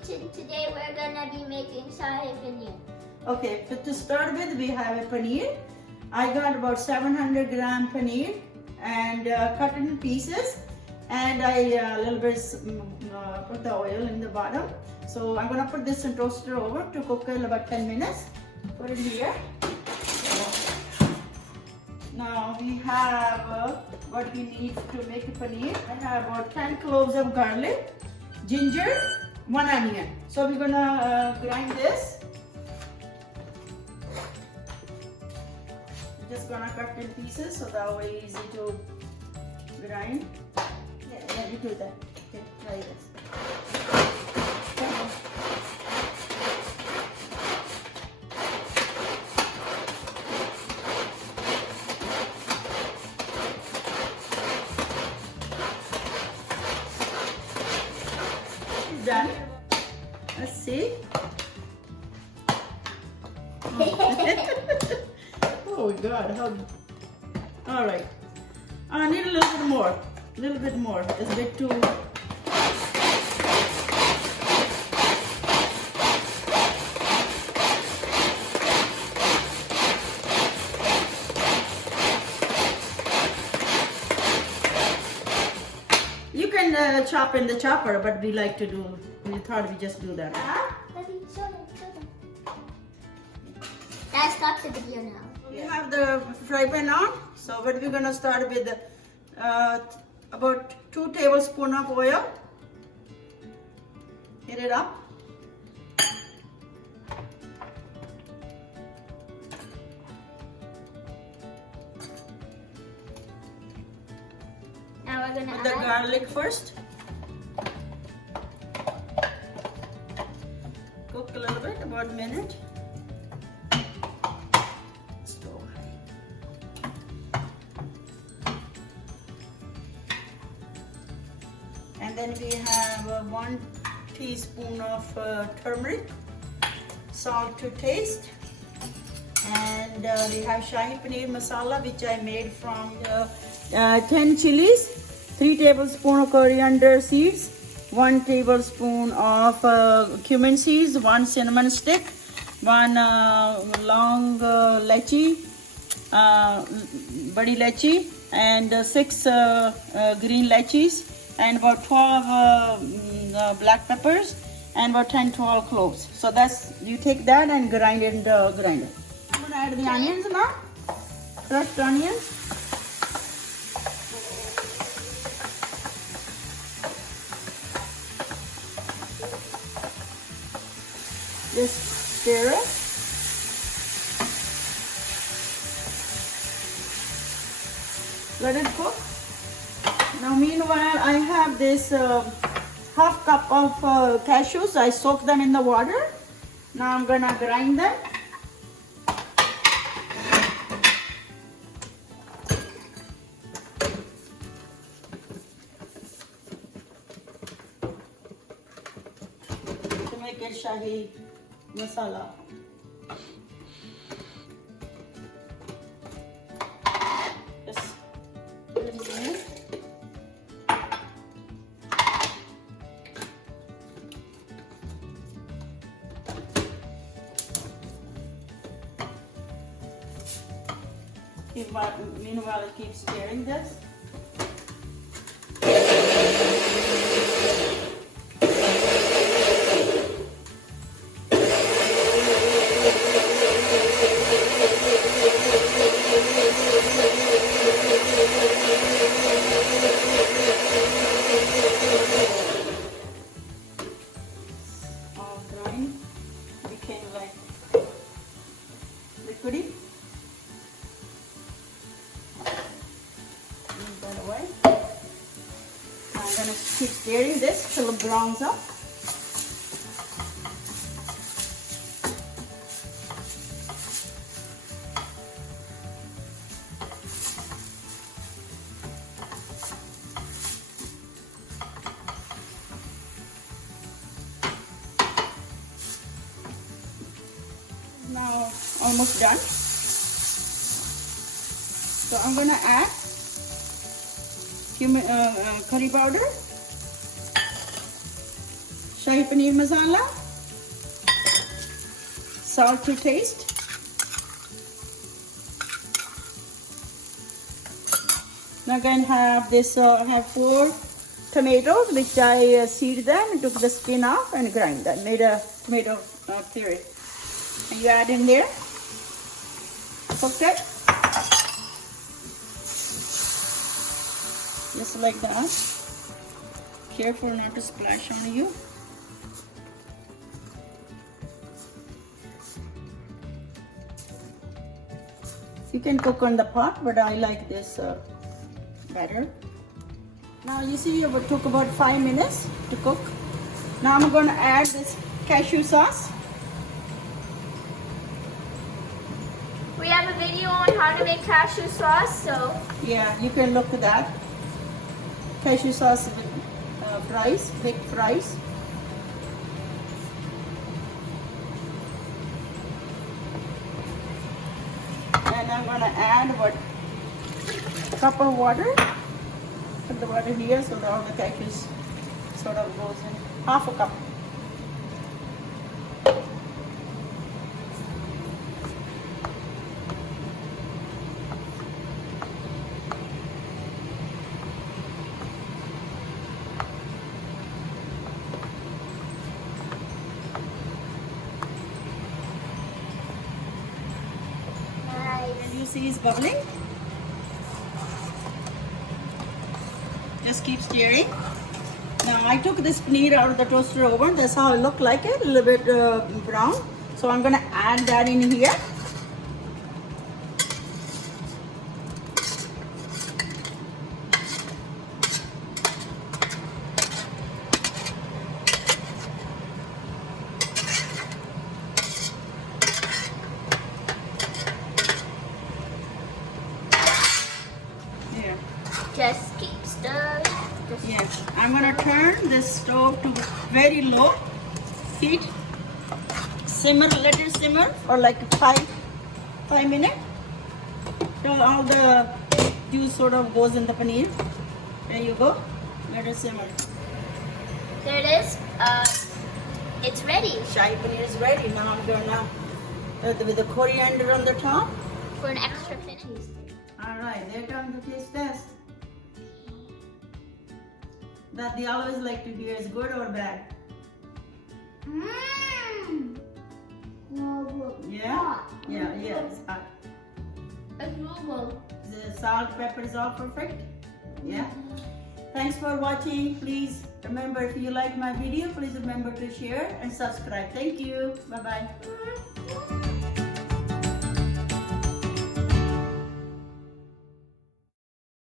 kitchen. Today we're gonna be making Shahi Paneer. Okay, so to start with, we have a paneer. I got about 700 gram paneer and cut it in pieces. And I little bit put the oil in the bottom. So I'm gonna put this in toaster oven to cook it about 10 minutes. Put it here. Now we have what we need to make a paneer. I have about 10 cloves of garlic, ginger, 1 onion. So we're gonna grind this. We're just gonna cut in pieces so that way easy to grind. Yeah, let me do that. Okay, try this. Done. Let's see. Oh God! How? All right. I need a little bit more. A little bit more. It's a bit too. You can chop in the chopper, but we like to do. We thought we just do that. Show them. Dad, stop the video now. We have the fry pan on. So what we're gonna start with about 2 tablespoons of oil. Heat it up. Now we're gonna Put the garlic first. Cook a little bit, about a minute. And then we have 1 teaspoon of turmeric, salt to taste, and we have Shahi Paneer masala, which I made from 10 chilies, 3 tablespoons of coriander seeds, 1 tablespoon of cumin seeds, 1 cinnamon stick, 1 long lechi, badi lechi, and 6 green lechis, and about 12 black peppers, and about 10-12 cloves. So that's, you take that and grind it in the grinder. I'm gonna add the onions now, crushed onions. Just stir it. Let it cook. Now meanwhile, I have this half cup of cashews. I soak them in the water. Now I'm gonna grind them. To make it Shahi masala. Just put it in. Meanwhile, I keep stirring this. All drying, became like liquidy. That away. I'm gonna keep stirring this till it browns up. Now almost done. So I'm gonna add curry powder, Shahi Paneer masala. Salt to taste. Now I'm going to have this, have 4 tomatoes which I seared them, took the skin off and grind them, made a tomato puree. And you add in there, cook it, just like that. Careful not to splash on you. You can cook on the pot, but I like this better. Now you see it took about 5 minutes to cook. Now I'm going to add this cashew sauce. We have a video on how to make cashew sauce, so Yeah, you can look at that. Cashew sauce with fries, baked fries. And I'm going to add about a cup of water. Put the water here so that all the cashews sort of goes in. Half a cup. And you see it's bubbling. Just keep stirring. Now I took this paneer out of the toaster oven. That's how it looked like it, a little bit brown. So I'm gonna add that in here. There. just keep stirring. Yes, I'm gonna turn this stove to very low heat. Simmer, let it simmer for like 5 minutes till all the juice sort of goes in the paneer. There you go. Let it simmer. There it is. It's ready Shahi paneer is ready. Now I'm gonna with the coriander on the top. for an extra finish. All right, there comes the taste test. That they always like to hear is good or bad. Mmm. Yeah, yeah. It's hot. It's real good. The salt, pepper is all perfect. Yeah. Thanks for watching. Please remember, if you like my video, please remember to share and subscribe. Thank you. Bye bye.